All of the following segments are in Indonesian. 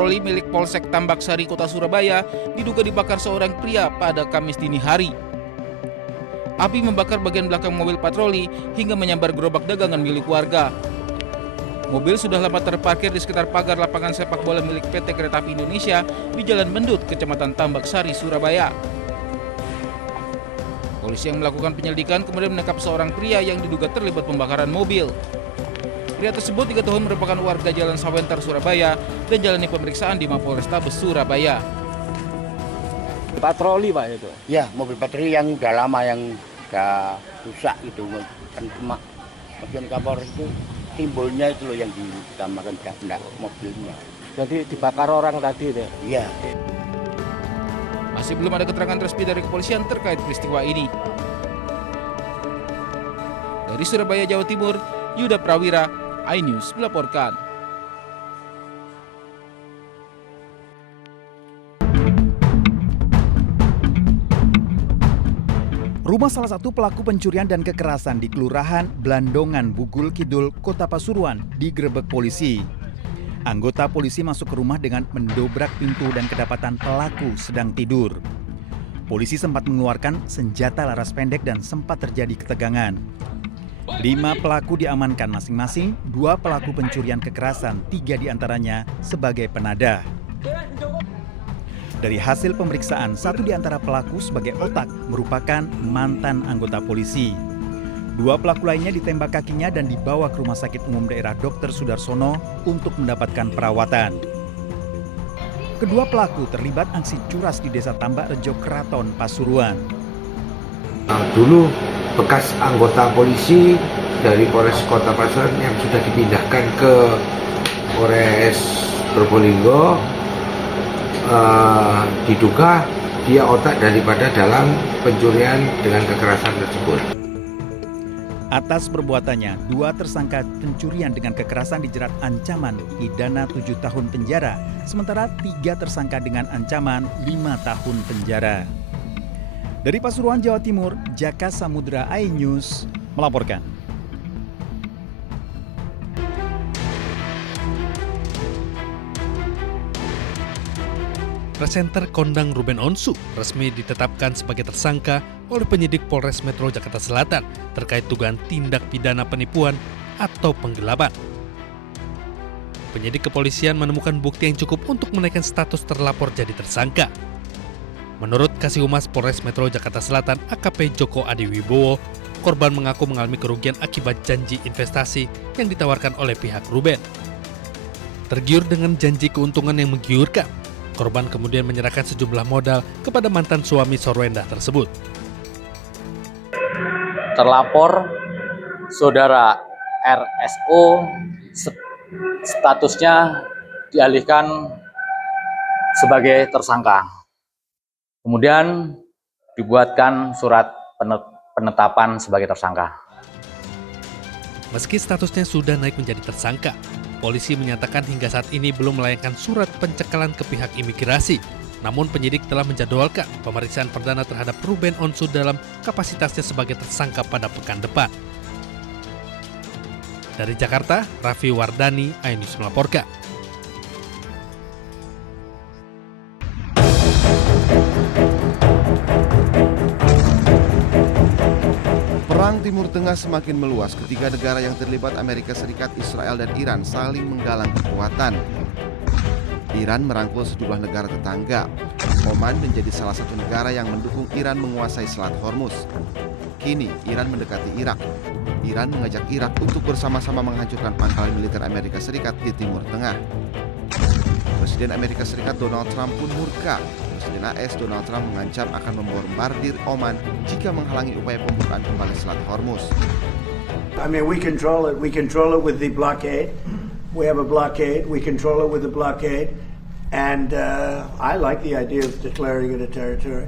patroli milik Polsek Tambak Sari, Kota Surabaya diduga dibakar seorang pria pada Kamis dini hari. Api membakar bagian belakang mobil patroli hingga menyambar gerobak dagangan milik warga. Mobil sudah lama terparkir di sekitar pagar lapangan sepak bola milik PT Kereta Api Indonesia di Jalan Mendut, Kecamatan Tambak Sari, Surabaya. Polisi yang melakukan penyelidikan kemudian menangkap seorang pria yang diduga terlibat pembakaran mobil. Pria tersebut diketahui merupakan warga Jalan Sawenter, Surabaya dan jalani pemeriksaan di Mapolrestabes Surabaya. Patroli Pak itu? Ya, mobil patroli yang udah lama, yang udah rusak itu. Kan cuma bagian kapor itu timbulnya itu loh yang ditambahkan enggak mobilnya. Jadi dibakar orang tadi itu? Iya. Masih belum ada keterangan resmi dari kepolisian terkait peristiwa ini. Dari Surabaya, Jawa Timur, Yuda Prawira, iNews melaporkan. Rumah salah satu pelaku pencurian dan kekerasan di Kelurahan Blandongan, Bugul Kidul, Kota Pasuruan digerebek polisi. Anggota polisi masuk ke rumah dengan mendobrak pintu dan kedapatan pelaku sedang tidur. Polisi sempat mengeluarkan senjata laras pendek dan sempat terjadi ketegangan. 5 pelaku diamankan masing-masing, 2 pelaku pencurian kekerasan, 3 diantaranya sebagai penadah. Dari hasil pemeriksaan, 1 di antara pelaku sebagai otak merupakan mantan anggota polisi. 2 pelaku lainnya ditembak kakinya dan dibawa ke Rumah Sakit Umum Daerah Dr. Sudarsono untuk mendapatkan perawatan. Kedua pelaku terlibat aksi curas di Desa Tambak Rejo, Keraton, Pasuruan. Dulu bekas anggota polisi dari Polres Kota Pasuruan yang sudah dipindahkan ke Polres Probolinggo, diduga dia otak daripada dalam pencurian dengan kekerasan tersebut. Atas perbuatannya, 2 tersangka pencurian dengan kekerasan dijerat ancaman pidana 7 tahun penjara, sementara 3 tersangka dengan ancaman 5 tahun penjara. Dari Pasuruan, Jawa Timur, Jaka Samudra, iNews melaporkan. Presenter kondang Ruben Onsu resmi ditetapkan sebagai tersangka oleh penyidik Polres Metro Jakarta Selatan terkait dugaan tindak pidana penipuan atau penggelapan. Penyidik kepolisian menemukan bukti yang cukup untuk menaikkan status terlapor jadi tersangka. Menurut Kasih Humas Polres Metro Jakarta Selatan AKP Joko Adiwibowo, korban mengaku mengalami kerugian akibat janji investasi yang ditawarkan oleh pihak Ruben. Tergiur dengan janji keuntungan yang menggiurkan, korban kemudian menyerahkan sejumlah modal kepada mantan suami Sorwenda tersebut. Terlapor saudara RSO statusnya dialihkan sebagai tersangka. Kemudian dibuatkan surat penetapan sebagai tersangka. Meski statusnya sudah naik menjadi tersangka, polisi menyatakan hingga saat ini belum melayangkan surat pencekalan ke pihak imigrasi. Namun penyidik telah menjadwalkan pemeriksaan perdana terhadap Ruben Onsu dalam kapasitasnya sebagai tersangka pada pekan depan. Dari Jakarta, Raffi Wardani, iNews melaporkan. Perang Timur Tengah semakin meluas ketika negara yang terlibat Amerika Serikat, Israel, dan Iran saling menggalang kekuatan. Iran merangkul sejumlah negara tetangga. Oman menjadi salah satu negara yang mendukung Iran menguasai Selat Hormuz. Kini Iran mendekati Irak. Iran mengajak Irak untuk bersama-sama menghancurkan pangkalan militer Amerika Serikat di Timur Tengah. Presiden Amerika Serikat Donald Trump pun murka. Presiden AS Donald Trump mengancam akan membombardir Oman jika menghalangi upaya pembukaan kembali Selat Hormuz. I mean, we control it. We control it with the blockade. We have a blockade. We control it with the blockade. And I like the idea of declaring it a territory.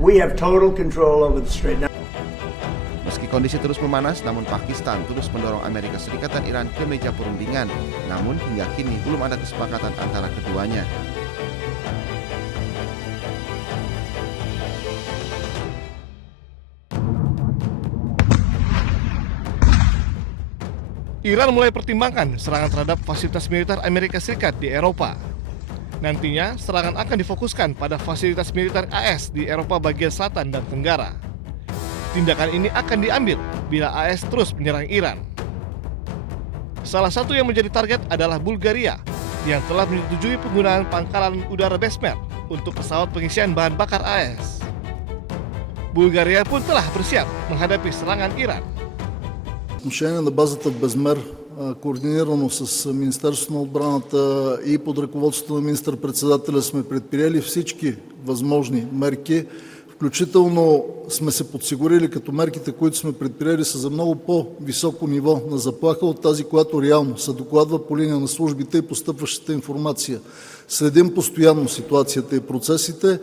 We have total control over the Strait. Meski kondisi terus memanas, namun Pakistan terus mendorong Amerika Serikat dan Iran ke meja perundingan. Namun hingga kini belum ada kesepakatan antara keduanya. Iran mulai pertimbangkan serangan terhadap fasilitas militer Amerika Serikat di Eropa. Nantinya, serangan akan difokuskan pada fasilitas militer AS di Eropa bagian selatan dan tenggara. Tindakan ini akan diambil bila AS terus menyerang Iran. Salah satu yang menjadi target adalah Bulgaria, yang telah menyetujui penggunaan pangkalan udara Besmer untuk pesawat pengisian bahan bakar AS. Bulgaria pun telah bersiap menghadapi serangan Iran. Отношение на базата в Безмер, координирано с Министерството на отбраната и под ръководството на министър-председателя сме предприели всички възможни мерки, включително сме се подсигурили като мерките, които сме предприели са за много по-високо ниво на заплаха от тази, която реално се докладва по линия на службите и постъпващата информация. Следим постоянно ситуацията и процесите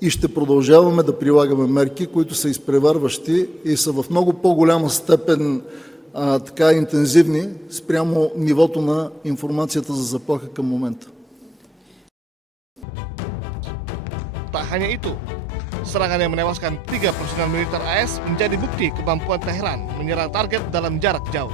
и ще продължаваме да прилагаме мерки, които са изпреварващи и са в много по-голяма степен така интензивни спрямо нивото на информацията за заплаха към момента. Tak hanya itu, serangan yang menewaskan 3 personel militer AS menjadi bukti kemampuan Teheran menyerang target dalam jarak jauh.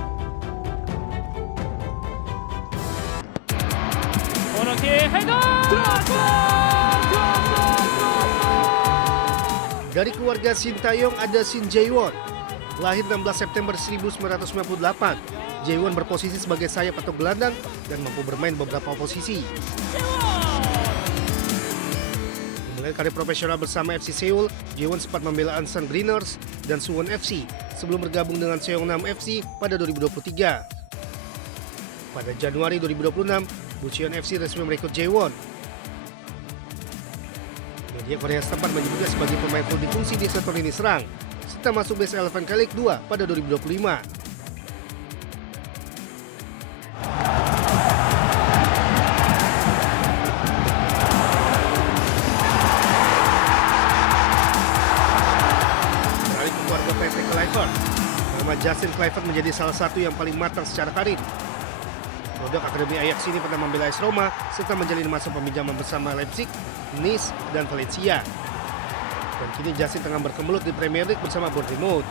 Dari keluarga Sintayong ada Shin Jae-won. Lahir 16 September 1998, Jae-won berposisi sebagai sayap atau gelandang dan mampu bermain beberapa posisi. Mulai karir profesional bersama FC Seoul, Jae-won sempat membela Ansan Greeners dan Suwon FC sebelum bergabung dengan Seongnam FC pada 2023. Pada Januari 2026, Bucheon FC resmi merekrut Jae-won. Media Korea setempat menyebutnya sebagai pemain multifungsi di sektor lini serang, serta masuk Best 11 K-League 2 pada 2025. Beralih ke keluarga Patrick Kluivert, nama Justin Kluivert menjadi salah satu yang paling matang secara karir. Produk Akademi Ajax ini pernah membela AS Roma serta menjalin masa peminjaman bersama Leipzig, Nice, dan Valencia. Dan kini Justin tengah berkemelut di Premier League bersama Bournemouth.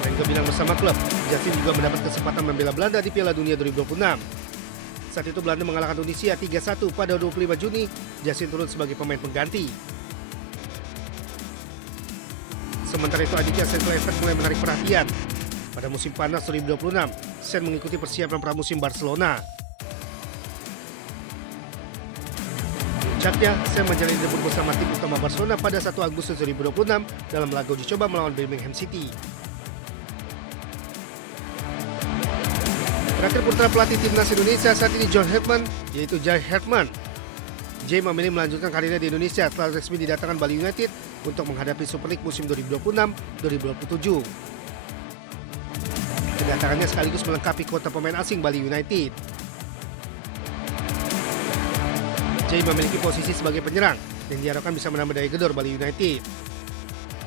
Selain kebinang bersama klub, Justin juga mendapat kesempatan membela Belanda di Piala Dunia 2026. Saat itu Belanda mengalahkan Tunisia 3-1 pada 25 Juni, Justin turun sebagai pemain pengganti. Sementara itu adiknya Shen Kluivert mulai menarik perhatian. Pada musim panas 2026, Shen mengikuti persiapan pramusim Barcelona. Puncaknya, Shen menjalani debut bersama tim utama Barcelona pada 1 Agustus 2026 dalam laga uji coba melawan Birmingham City. Terakhir putra pelatih timnas Indonesia saat ini John Herdman, yaitu Jai Herdman. Jai memilih melanjutkan karirnya di Indonesia setelah resmi didatangkan Bali United untuk menghadapi Super League musim 2026-2027. Kedatangannya sekaligus melengkapi kuota pemain asing Bali United. Jai memiliki posisi sebagai penyerang dan diharapkan bisa menambah daya gedor Bali United.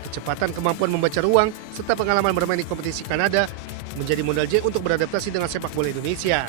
Kecepatan, kemampuan membaca ruang, serta pengalaman bermain di kompetisi Kanada menjadi modal Jai untuk beradaptasi dengan sepak bola Indonesia.